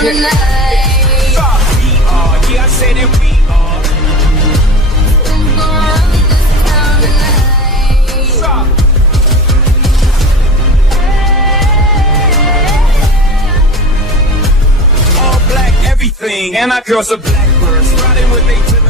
tonight. We are, yeah, I said it, we are. We're gonna run this town tonight. Stop. All black everything, and our girls are blackbirds, riding with they to the